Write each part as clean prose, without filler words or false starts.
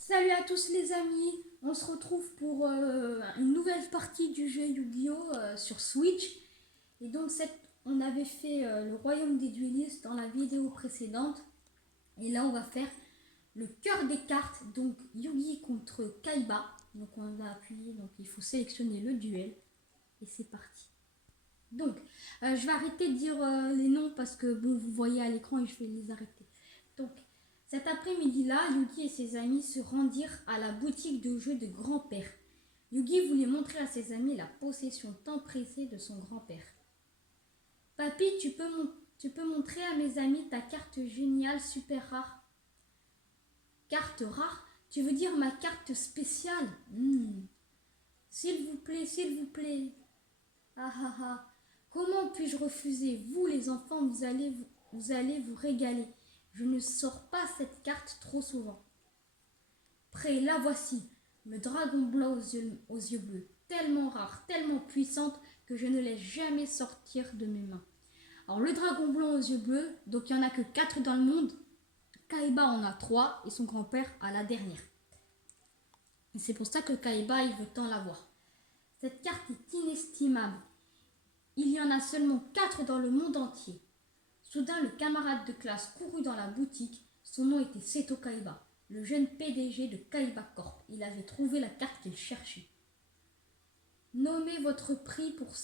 Salut à tous les amis, on se retrouve pour une nouvelle partie du jeu Yu-Gi-Oh sur Switch. Et donc on avait fait le royaume des duellistes dans la vidéo précédente. Et là on va faire le cœur des cartes, donc Yugi contre Kaiba. Donc on a appuyé, donc il faut sélectionner le duel. Et c'est parti. Donc je vais arrêter de dire les noms parce que bon vous voyez à l'écran et je vais les arrêter. Donc cet après-midi-là, Yugi et ses amis se rendirent à la boutique de jeux de grand-père. Yugi voulait montrer à ses amis la possession tant pressée de son grand-père. Papy, tu peux montrer à mes amis ta carte géniale super rare. Carte rare? Tu veux dire ma carte spéciale? S'il vous plaît, s'il vous plaît. Ah ah ah. Comment puis-je refuser? Vous les enfants, vous allez vous régaler. Je ne sors pas cette carte trop souvent. Prêt, la voici. Le dragon blanc aux yeux bleus. Tellement rare, tellement puissante que je ne laisse jamais sortir de mes mains. Alors le dragon blanc aux yeux bleus, donc il n'y en a que 4 dans le monde. Kaiba en a 3 et son grand-père a la dernière. Et c'est pour ça que Kaiba il veut tant l'avoir. Cette carte est inestimable. Il y en a seulement 4 dans le monde entier. Soudain, le camarade de classe courut dans la boutique. Son nom était Seto Kaiba, le jeune PDG de Kaiba Corp. Il avait trouvé la carte qu'il cherchait. Nommez votre prix pour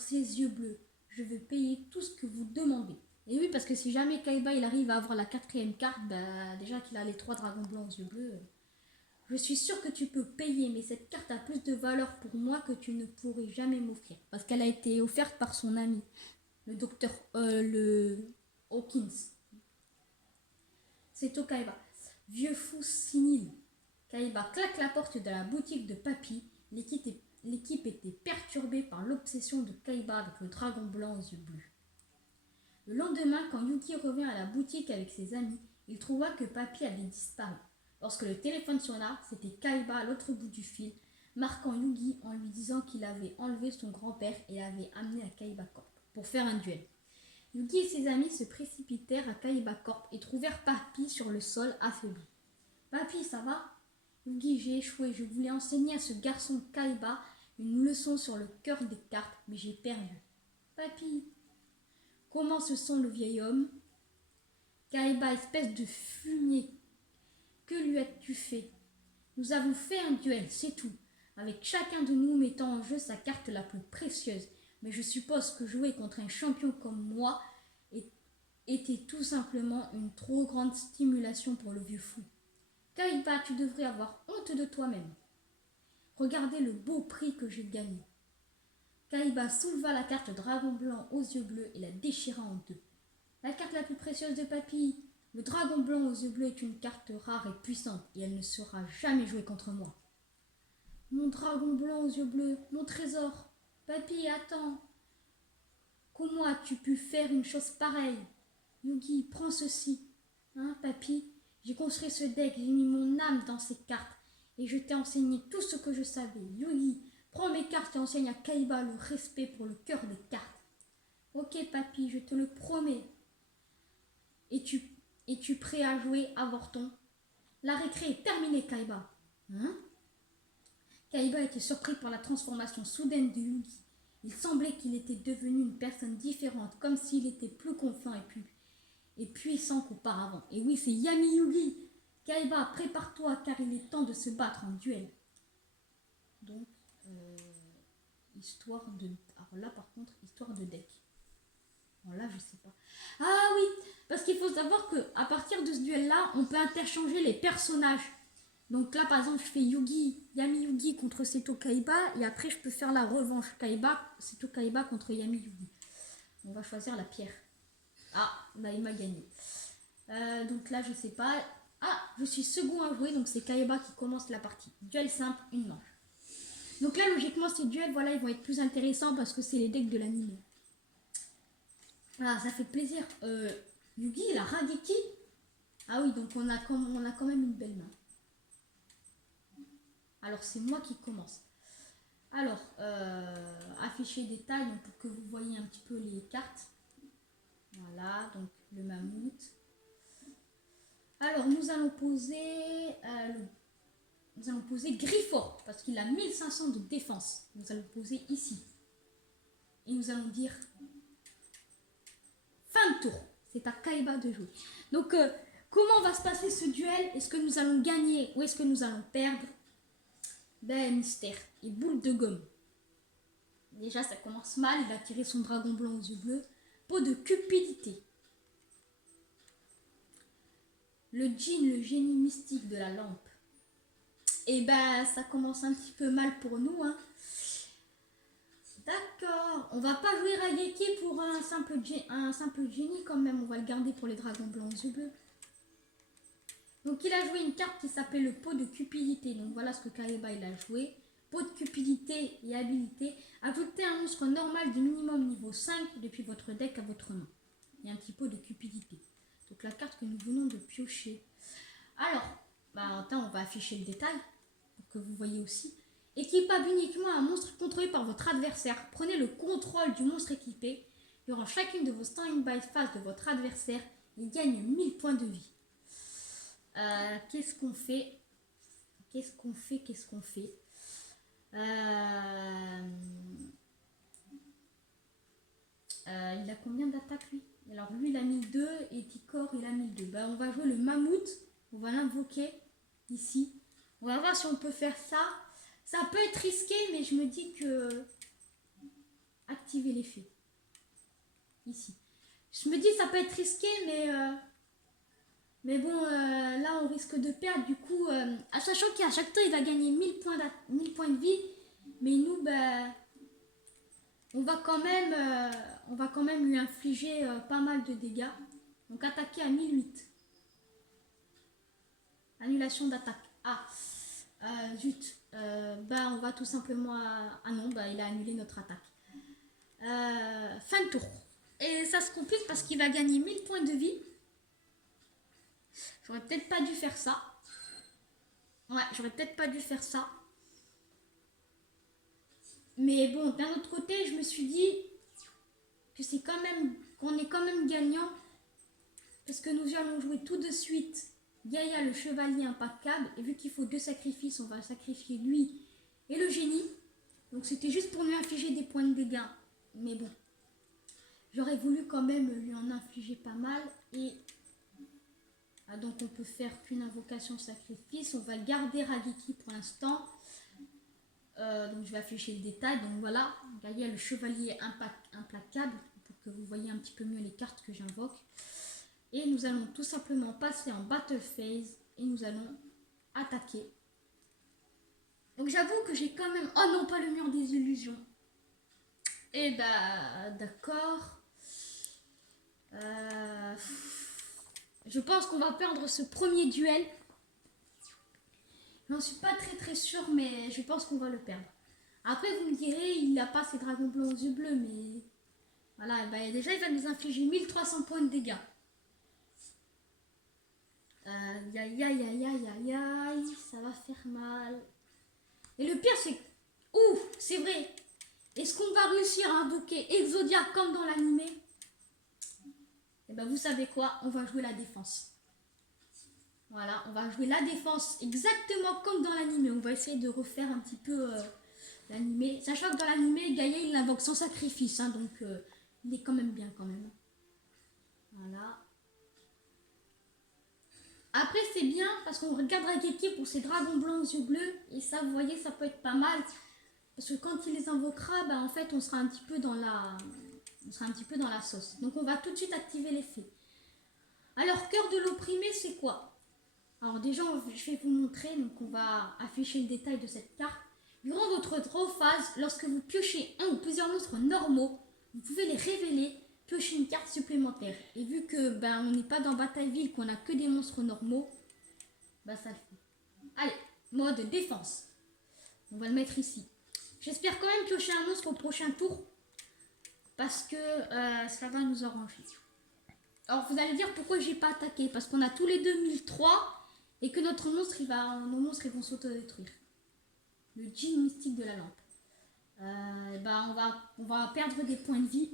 ces yeux bleus. Je vais payer tout ce que vous demandez. Et oui, parce que si jamais Kaiba il arrive à avoir la quatrième carte, déjà qu'il a les 3 dragons blancs aux yeux bleus, je suis sûre que tu peux payer, mais cette carte a plus de valeur pour moi que tu ne pourrais jamais m'offrir. Parce qu'elle a été offerte par son ami, le Hawkins. C'est au Kaiba. Vieux fou sénile. Kaiba claque la porte de la boutique de Papy. L'équipe était perturbée par l'obsession de Kaiba avec le dragon blanc aux yeux bleus. Le lendemain, quand Yuki revint à la boutique avec ses amis, il trouva que Papy avait disparu. Lorsque le téléphone sonna, c'était Kaiba à l'autre bout du fil, marquant Yugi en lui disant qu'il avait enlevé son grand-père et l'avait amené à Kaiba Corp pour faire un duel. Yugi et ses amis se précipitèrent à Kaiba Corp et trouvèrent Papy sur le sol affaibli. Papy, ça va? Yugi, j'ai échoué. Je voulais enseigner à ce garçon Kaiba une leçon sur le cœur des cartes, mais j'ai perdu. Papy, comment se sent le vieil homme? Kaiba, espèce de fumier, que lui as-tu fait? Nous avons fait un duel, c'est tout, avec chacun de nous mettant en jeu sa carte la plus précieuse. Mais je suppose que jouer contre un champion comme moi était tout simplement une trop grande stimulation pour le vieux fou. Kaiba, tu devrais avoir honte de toi-même. Regardez le beau prix que j'ai gagné. Kaiba souleva la carte dragon blanc aux yeux bleus et la déchira en deux. La carte la plus précieuse de Papy. Le dragon blanc aux yeux bleus est une carte rare et puissante et elle ne sera jamais jouée contre moi. Mon dragon blanc aux yeux bleus, mon trésor. Papy, attends. Comment as-tu pu faire une chose pareille? Yugi, prends ceci. Hein, Papy? J'ai construit ce deck, j'ai mis mon âme dans ces cartes et je t'ai enseigné tout ce que je savais. Yugi, prends mes cartes et enseigne à Kaiba le respect pour le cœur des cartes. Ok, Papy, je te le promets. Es-tu prêt à jouer, avorton? La récré est terminée, Kaiba. Hein? Kaiba était surpris par la transformation soudaine de Yugi. Il semblait qu'il était devenu une personne différente, comme s'il était plus confiant et puissant qu'auparavant. Et oui, c'est Yami Yugi. Kaiba, prépare-toi car il est temps de se battre en duel. Donc, histoire de... Alors là, par contre, histoire de deck. Alors là, je sais pas. Ah oui, parce qu'il faut savoir qu'à partir de ce duel-là, on peut interchanger les personnages. Donc là, par exemple, je fais Yami Yugi contre Seto Kaiba, et après, je peux faire la revanche Seto Kaiba contre Yami Yugi. On va choisir la pierre. Ah, bah il m'a gagné. Donc là, je sais pas. Ah, je suis second à jouer, donc c'est Kaiba qui commence la partie. Duel simple, une manche. Donc là, logiquement, ces duels, voilà, ils vont être plus intéressants parce que c'est les decks de l'anime. Ah, ça fait plaisir. Yugi, il a Rageki. Ah oui, donc on a quand même une belle main. Alors, c'est moi qui commence. Alors, afficher détail donc, pour que vous voyez un petit peu les cartes. Voilà, donc le mammouth. Alors, nous allons poser poser Griffort, parce qu'il a 1500 de défense. Nous allons poser ici. Et nous allons dire fin de tour. C'est à Kaiba de jouer. Donc, comment va se passer ce duel? Est-ce que nous allons gagner ou est-ce que nous allons perdre? Ben, mystère. Et boule de gomme. Déjà, ça commence mal. Il a tiré son dragon blanc aux yeux bleus. Peau de cupidité. Le djinn, le génie mystique de la lampe. Et ben, ça commence un petit peu mal pour nous, hein. D'accord. On va pas jouer Raigeki pour un simple génie quand même. On va le garder pour les dragons blancs aux yeux bleus. Donc il a joué une carte qui s'appelle le pot de cupidité. Donc voilà ce que Kaiba il a joué. Pot de cupidité et habilité. Ajoutez un monstre normal de minimum niveau 5 depuis votre deck à votre main. Et un petit pot de cupidité. Donc la carte que nous venons de piocher. Alors, on va afficher le détail pour que vous voyez aussi. Équipable uniquement un monstre contrôlé par votre adversaire. Prenez le contrôle du monstre équipé. Durant chacune de vos stand-by phases de votre adversaire, il gagne 1000 points de vie. Qu'est-ce qu'on fait? Il a combien d'attaques lui? Alors lui il a mis 2 et Ticor il a mis 2. On va jouer le mammouth. On va l'invoquer ici. On va voir si on peut faire ça. Ça peut être risqué, mais je me dis que... Activer l'effet. Ici. Je me dis ça peut être risqué, mais bon, là on risque de perdre. Du coup, sachant qu'à chaque tour il va gagner 1000 points de vie. Mais nous, on va quand même lui infliger pas mal de dégâts. Donc attaquer à 1008. Annulation d'attaque. Zut. On va tout simplement... Ah non, il a annulé notre attaque. Fin de tour. Et ça se complique parce qu'il va gagner 1000 points de vie. J'aurais peut-être pas dû faire ça. Ouais, j'aurais peut-être pas dû faire ça. Mais bon, d'un autre côté, je me suis dit que c'est quand même... qu'on est quand même gagnant. Parce que nous allons jouer tout de suite Gaïa le chevalier implacable. Et vu qu'il faut 2 sacrifices, on va sacrifier lui et le génie. Donc c'était juste pour lui infliger des points de dégâts. Mais bon, j'aurais voulu quand même lui en infliger pas mal. Et donc on peut faire qu'une invocation sacrifice. On va garder Raigeki pour l'instant. Donc je vais afficher le détail. Donc voilà, Gaïa le chevalier implacable. Pour que vous voyez un petit peu mieux les cartes que j'invoque. Et nous allons tout simplement passer en battle phase. Et nous allons attaquer. Donc j'avoue que j'ai quand même... Oh non, pas le mur des illusions. Et d'accord. Je pense qu'on va perdre ce premier duel. J'en suis pas très sûre, mais je pense qu'on va le perdre. Après, vous me direz, il n'a pas ses dragons blancs aux yeux bleus, mais... Voilà, déjà, il va nous infliger 1300 points de dégâts. Aïe, ça va faire mal. Et le pire, c'est... Ouh, c'est vrai. Est-ce qu'on va réussir à invoquer Exodia comme dans l'animé? Et vous savez quoi? On va jouer la défense. Voilà, on va jouer la défense exactement comme dans l'animé. On va essayer de refaire un petit peu l'animé. Sachant que dans l'animé, Gaïa, il l'invoque sans sacrifice. Hein, donc, il est quand même bien quand même. Voilà. Après, c'est bien parce qu'on regarde Raigeki pour ses dragons blancs aux yeux bleus. Et ça, vous voyez, ça peut être pas mal. Parce que quand il les invoquera, en fait, on sera un petit peu dans la sauce. Donc, on va tout de suite activer l'effet. Alors, cœur de l'opprimé, c'est quoi? Alors, déjà, je vais vous montrer. Donc, on va afficher le détail de cette carte. Durant votre draw phase, lorsque vous piochez un ou plusieurs monstres normaux, vous pouvez les révéler, piocher une carte supplémentaire. Et vu que on n'est pas dans Batailleville, qu'on a que des monstres normaux, ça le fait. Allez, mode défense. On va le mettre ici. J'espère quand même piocher un monstre au prochain tour. Parce que ça va nous arranger. Alors vous allez dire pourquoi j'ai pas attaqué. Parce qu'on a tous les deux 1003 et que nos monstres ils vont s'autodétruire. Le djinn mystique de la lampe. On va perdre des points de vie.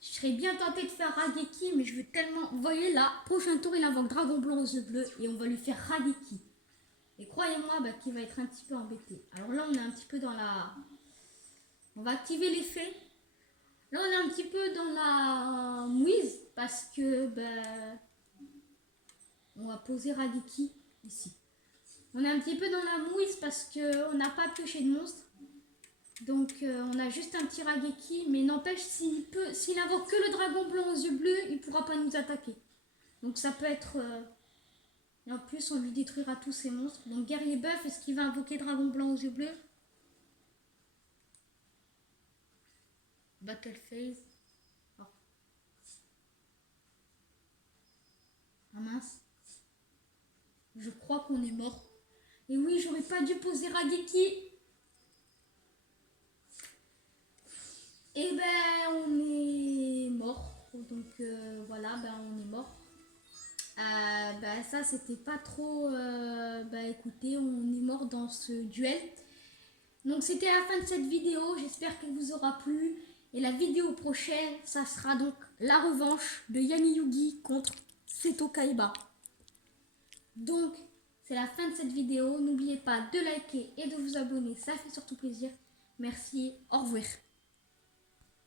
Je serais bien tenté de faire Raigeki, mais je veux tellement... Vous voyez là, prochain tour il invoque Dragon Blanc aux yeux bleus et on va lui faire Raigeki. Et croyez-moi qu'il va être un petit peu embêté. Alors là, on est un petit peu dans la... On va activer l'effet. Là, on est un petit peu dans la mouise parce que on va poser Raigeki ici. On est un petit peu dans la mouise parce qu'on n'a pas pioché de monstre. Donc on a juste un petit Raigeki, mais n'empêche, s'il invoque que le dragon blanc aux yeux bleus, il ne pourra pas nous attaquer. Donc ça peut être... Et en plus, on lui détruira tous ses monstres. Donc guerrier buff, est-ce qu'il va invoquer dragon blanc aux yeux bleus? Battle phase. Oh. Ah mince. Je crois qu'on est mort. Et oui, j'aurais pas dû poser Raigeki. Et on est mort. Donc voilà, on est mort. Ça c'était pas trop... écoutez, on est mort dans ce duel. Donc c'était la fin de cette vidéo. J'espère qu'elle vous aura plu. Et la vidéo prochaine, ça sera donc la revanche de Yami Yugi contre Seto Kaiba. Donc, c'est la fin de cette vidéo. N'oubliez pas de liker et de vous abonner. Ça fait surtout plaisir. Merci. Au revoir.